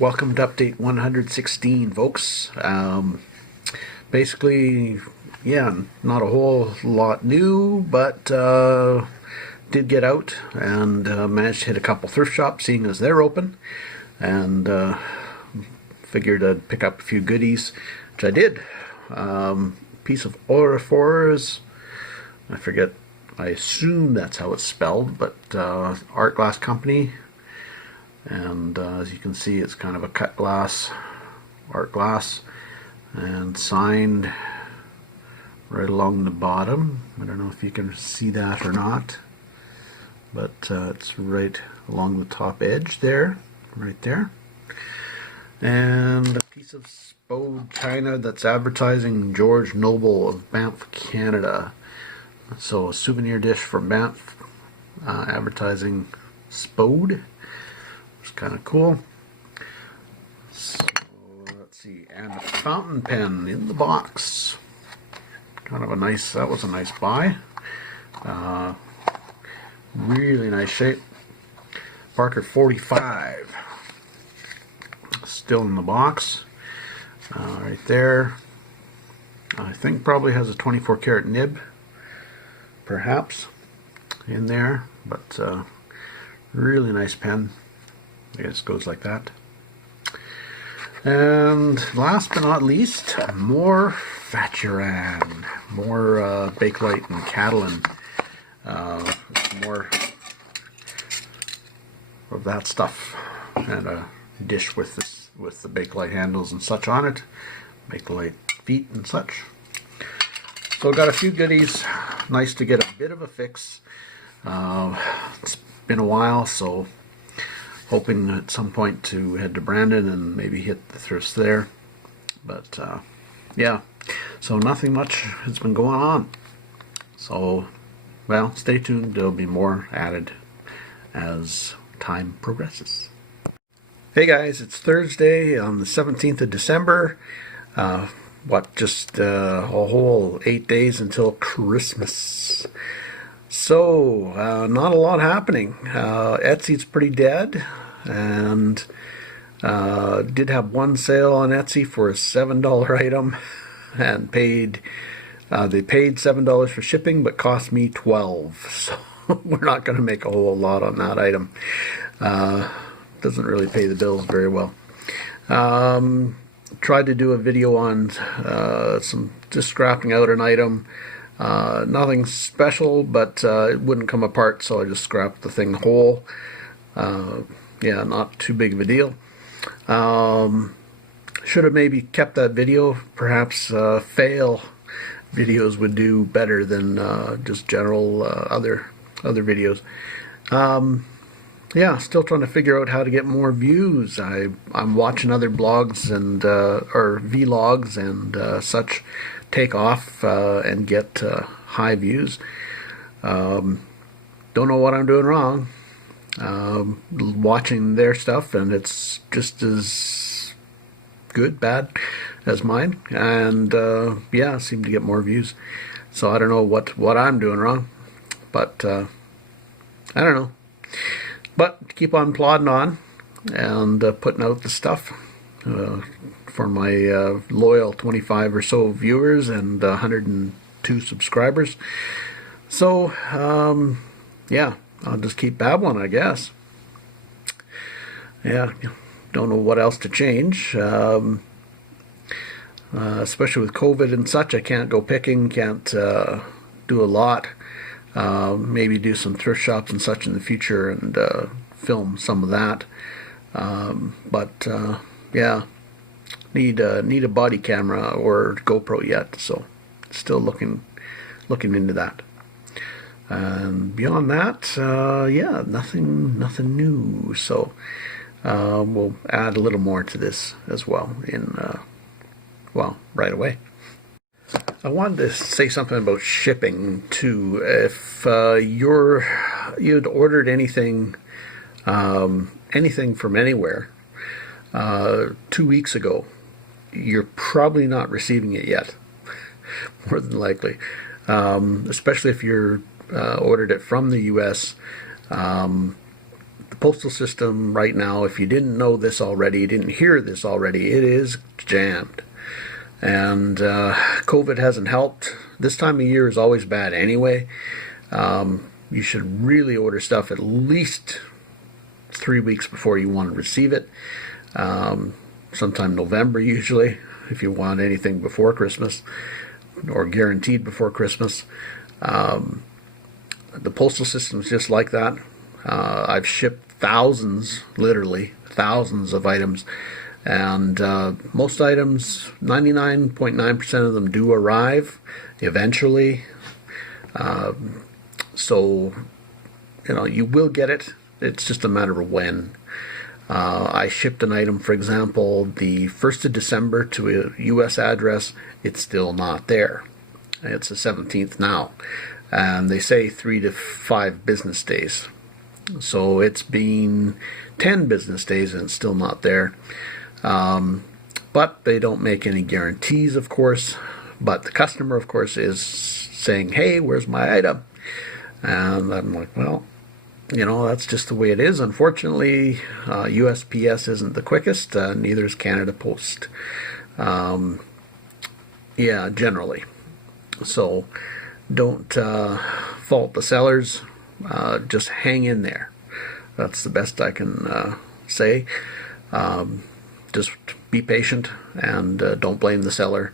Welcome to update 116, folks. Basically, yeah, not a whole lot new, but did get out and managed to hit a couple thrift shops, seeing as they're open, and figured I'd pick up a few goodies, which I did. Piece of Aurifors, I forget, I assume that's how it's spelled, but Art Glass Company. And as you can see, it's kind of a cut glass, art glass, and signed right along the bottom. I don't know if you can see that or not, but it's right along the top edge there, right there. And a piece of Spode china that's advertising George Noble of Banff, Canada. So a souvenir dish from Banff, advertising Spode. It's kind of cool. So let's see, and a fountain pen in the box. Kind of a nice. That was a nice buy. Really nice shape. Parker 45. Still in the box. Right there. I think probably has a 24 karat nib, perhaps, in there. But really nice pen. I guess it goes like that. And last but not least, more Fatturan, more Bakelite and Catalan, more of that stuff, and a dish with this, with the Bakelite handles and such on it, Bakelite feet and such. So got a few goodies. Nice to get a bit of a fix. It's been a while, so hoping at some point to head to Brandon and maybe hit the thrifts there. But yeah, so nothing much has been going on. So, well, stay tuned. There'll be more added as time progresses. Hey guys, it's Thursday on the 17th of December. Just a whole 8 days until Christmas. So, not a lot happening. Etsy's pretty dead, and did have one sale on Etsy for a $7 item, and they paid $7 for shipping, but cost me $12. So we're not going to make a whole lot on that item. Doesn't really pay the bills very well. Tried to do a video on just scrapping out an item. Nothing special, but it wouldn't come apart, so I just scrapped the thing whole. Yeah, not too big of a deal. Should have maybe kept that video. Perhaps fail videos would do better than just general other videos. Yeah, still trying to figure out how to get more views. I'm watching other blogs and or vlogs and such take off and get high views. Don't know what I'm doing wrong. Watching their stuff, and it's just as good, bad as mine. And yeah, seem to get more views. So I don't know what I'm doing wrong, but I don't know. But keep on plodding on and putting out the stuff for my loyal 25 or so viewers and 102 subscribers. So, yeah, I'll just keep babbling, I guess. Yeah, don't know what else to change. Especially with COVID and such, I can't go picking, can't do a lot. Maybe do some thrift shops and such in the future and film some of that. But yeah, need a body camera or GoPro yet, so still looking into that. And beyond that, yeah, nothing new. So we'll add a little more to this as well well, right away. I wanted to say something about shipping too. If you'd ordered anything from anywhere 2 weeks ago, you're probably not receiving it yet. More than likely, especially if you're ordered it from the U.S. The postal system right now, if you didn't know this already, you didn't hear this already, it is jammed. And COVID hasn't helped. This time of year is always bad anyway. You should really order stuff at least 3 weeks before you want to receive it. Sometime November usually, if you want anything before Christmas, or guaranteed before Christmas. The postal system is just like that. I've shipped thousands, literally thousands of items, and most items, 99.9% of them do arrive eventually. So, you will get it. It's just a matter of when. I shipped an item, for example, the 1st of December to a U.S. address. It's still not there. It's the 17th now. And they say 3 to 5 business days. So it's been 10 business days and it's still not there. But they don't make any guarantees, of course. But the customer, of course, is saying, hey, where's my item? And I'm like, well, that's just the way it is. Unfortunately, USPS isn't the quickest. Neither is Canada Post. Generally. So don't fault the sellers. Just hang in there. That's the best I can say. Just be patient and don't blame the seller.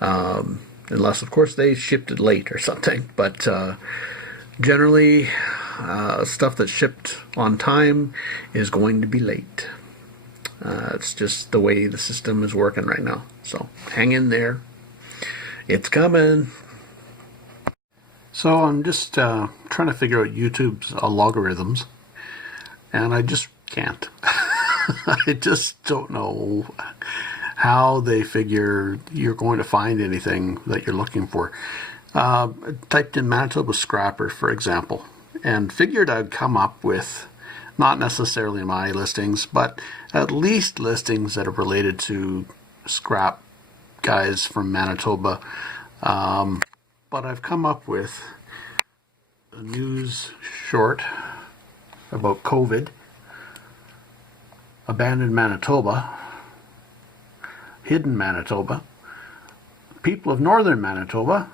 Unless, of course, they shipped it late or something. But generally, stuff that's shipped on time is going to be late. It's just the way the system is working right now. So hang in there. It's coming. So I'm just trying to figure out YouTube's logarithms, and I just can't. I just don't know how they figure you're going to find anything that you're looking for. Typed in Manitoba Scrapper, for example, and figured I'd come up with not necessarily my listings, but at least listings that are related to scrap guys from Manitoba. But I've come up with a news short about COVID, abandoned Manitoba, hidden Manitoba, people of northern Manitoba,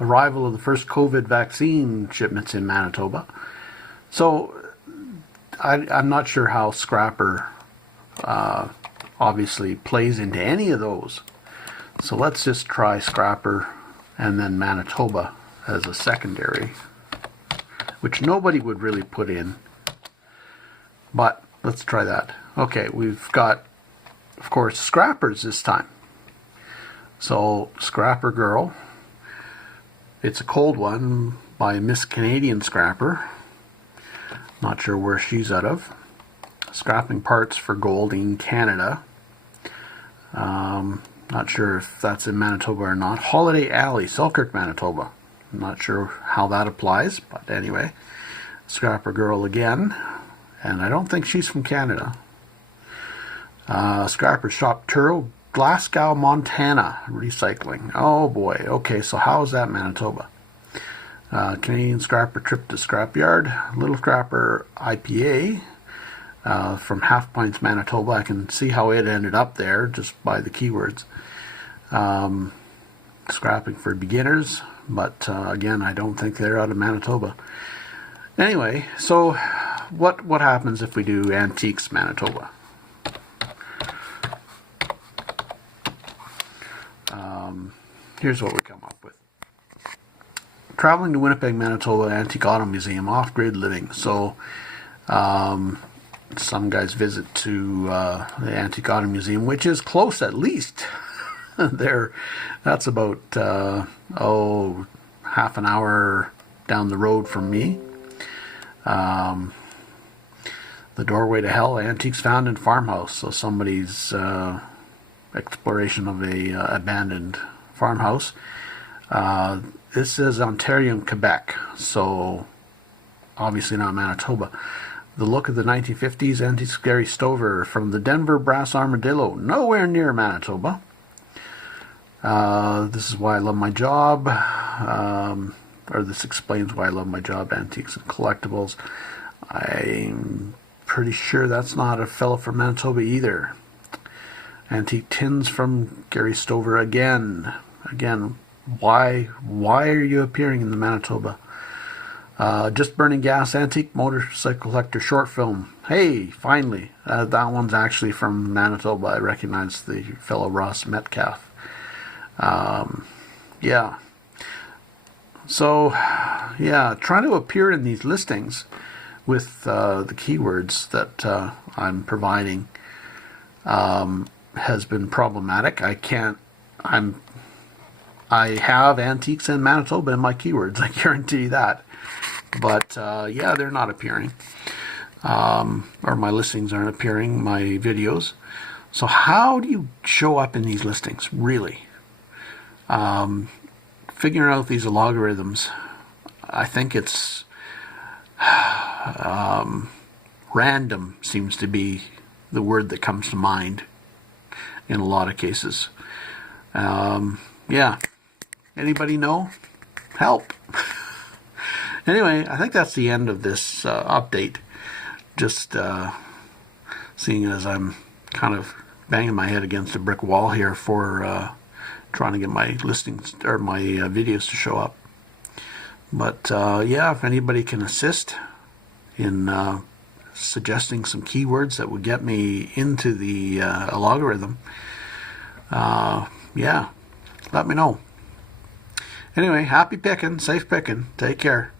arrival of the first COVID vaccine shipments in Manitoba. So I'm not sure how Scrapper obviously plays into any of those. So let's just try Scrapper and then Manitoba as a secondary, which nobody would really put in. But let's try that. Okay, we've got, of course, Scrappers this time. So Scrapper Girl. It's a cold one by Miss Canadian Scrapper. Not sure where she's out of. Scrapping parts for Golding, Canada. Not sure if that's in Manitoba or not. Holiday Alley, Selkirk, Manitoba. I'm not sure how that applies, but anyway. Scrapper Girl again. And I don't think she's from Canada. Scrapper Shop Turo, Glasgow, Montana, recycling. Oh boy. Okay, so how is that Manitoba? Canadian Scrapper Trip to Scrapyard. Little Scrapper IPA from Half Pints, Manitoba. I can see how it ended up there just by the keywords. Scrapping for beginners, but again, I don't think they're out of Manitoba. Anyway, so what happens if we do Antiques Manitoba? Here's what we come up with. Traveling to Winnipeg, Manitoba, Antique Auto Museum, off-grid living. So some guys visit to the Antique Auto Museum, which is close at least. That's about half an hour down the road from me. The Doorway to Hell, antiques found in farmhouse. So somebody's exploration of a abandoned farmhouse. This is Ontario and Quebec, so obviously not Manitoba. The Look of the 1950s, Antiques Gary Stover from the Denver Brass Armadillo, nowhere near Manitoba. This is Why I Love My Job, or this explains why I love my job, Antiques and Collectibles. I'm pretty sure that's not a fellow from Manitoba either. Antique Tins from Gary Stover again. Why are you appearing in the Manitoba? Just Burning Gas Antique Motorcycle Collector short film. Hey, finally. That one's actually from Manitoba. I recognize the fellow Ross Metcalf. Yeah. So, yeah, trying to appear in these listings with the keywords that I'm providing has been problematic. I have antiques in Manitoba in my keywords, I guarantee that. But yeah, they're not appearing. Or my listings aren't appearing, my videos. So how do you show up in these listings, really? Figuring out these logarithms, I think it's random seems to be the word that comes to mind in a lot of cases. Yeah. Anybody know? Help. Anyway, I think that's the end of this update. Just seeing as I'm kind of banging my head against a brick wall here for trying to get my listings or my videos to show up. But yeah, if anybody can assist in suggesting some keywords that would get me into the logarithm, yeah, let me know. Anyway, happy picking, safe picking. Take care.